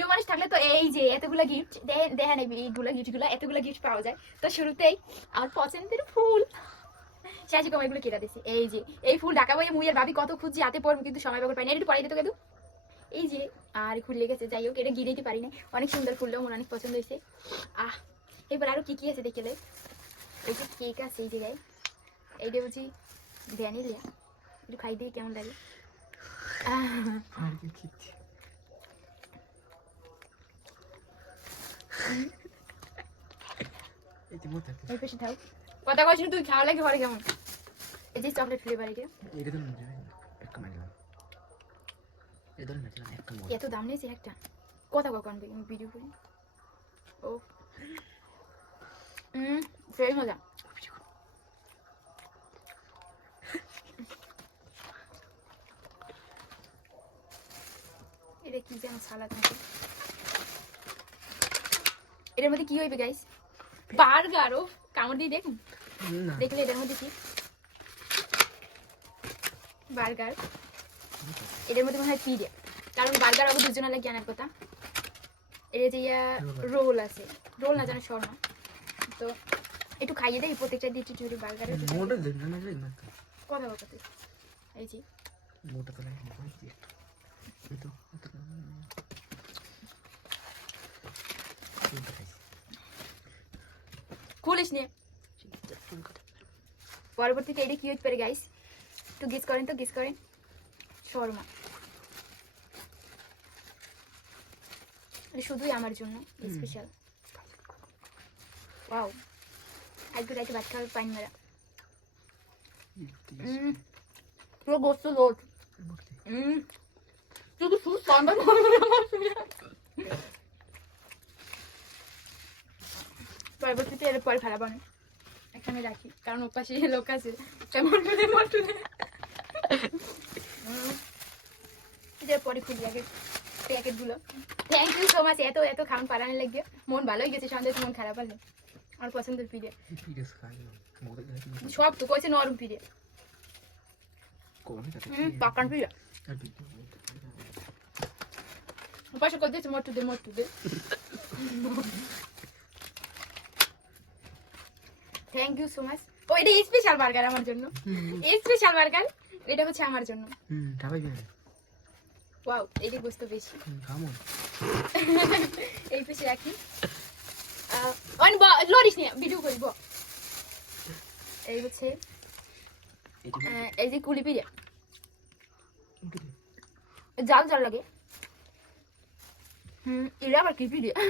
প্রিয় মানুষ থাকলে তো এই যে এতগুলো গিফট দেখেন এইগুলো গিফটগুলো এতগুলো গিফট পাওয়া যায়। তো শুরুতেই আমার পছন্দের ফুল। শেষে কম এগুলো কেটে দিছি। এই যে, এই ফুল ঢাকা বইয়ে মুইয়ের ভাবি কত খুঁজছি, হাতে পড়ব কিন্তু সময় পাবো পাই না একটু পরে দিতে কেদু এই যে, আর খুললে গেছে যাই হোক, এটা গিরে দিতে পারি না অনেক সুন্দর ফুলটাও আমার অনেক পছন্দ হয়েছে। আহ, এবার আরও কি কি আছে দেখলে এই যে কেক আছে, এই জায়গায় এইটা বুঝি ভ্যানিলিয়া একটু খাই দিয়ে কেমন লাগে আহ আর কি খিচ্ছে এই যে মোটা এই পাশে থাক। কথা কইছিস তুই খাওয়া লাগে ঘরে কেমন? এই যে চকলেট ফ্লেভার এটা এটা তো এক কামাই দিলাম এই ধরে না এক কামাই এত দাম নিয়েছে একটা? কথা কখন ভিডিও করি। ও। হুম সেই মজা। এটা কি যেন সালাদ নাকি? এটার মধ্যে কি হইবে গাইস বার্গার ও কামড় দিয়ে দেখুন। দেখলে এটার মধ্যে কি? বার্গার। এটার মধ্যে মনে হয় পিড়ে কারণ বার্গার আবার দুজনের লাগে আনার কথা। এটা যে রোল আছে। রোল না জানো শর্মা। তো একটু খাইয়ে দেয় প্রত্যেকটা দিয়ে একটু বার্গারের দেখ কথা বলতে এই যে। মোটা তো লাগে নে। পরবর্তীতে এটা কি হতে পারে গাইস একটু গেস করেন তো গেস করেন। শর্মা। শুধুই আমার জন্য স্পেশাল ওয়াও আজকে রাইতে ভাত খাওয়ার পাইন মেরা. পুরো গোস্ত লোট. শুধু সন্ধ্যা পরবর্তীতে এর পরে ফেলাবো না এখানে রাখি কারণ ওপাশে লোক আছে করে এটার পরে খুলি আগে প্যাকেটগুলো। থ্যাংক ইউ সো মাচ এত এত খাওয়ান পালানো লাগবে মন ভালো হয়ে গেছে মন খারাপ হলে। আমার পছন্দের পিড়ে সব তো কইছে নরম পিড়ে পাকান পিড়ে আর ওপাশে দিয়েছে মটু দে মটু দে। থ্যাংক ইউ সো মাচ ও এটা স্পেশাল বার্গার আমার জন্য। স্পেশাল বার্গার এটা হচ্ছে আমার জন্য। হুম ঢাবাই যাবে ওয়াও এইটা বুঝতে বেশি কামন এই পেশে রাখি। অন ব লরিস নে ভিডিও করব এই হচ্ছে এই যে এই কুলি পিড়ে জাল জাল লাগে। হুম এটা আবার কি পিড়ে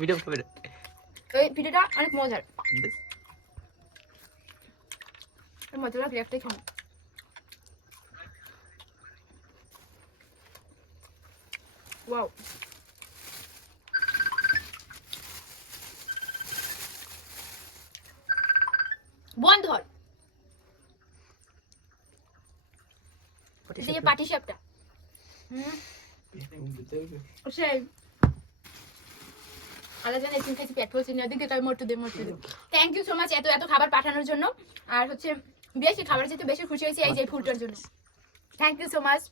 ভিডিও করবে এই পিঠেটা অনেক মজার। এই মজা লাগলে একটাই খাব। ওয়াও। বন্ধ দিয়ে পাটি সাপটা হুম। সেই। আলাদা জানে এসিন খাইছি পেট ফুলছে না দিকে তাই মরতে দে মরতে দে থ্যাংক ইউ সো মাচ এত এত খাবার পাঠানোর জন্য। আর হচ্ছে, বেশি খাবার যেতে বেশি খুশি হয়েছি এই যে ফুলটার জন্য। Thank you so much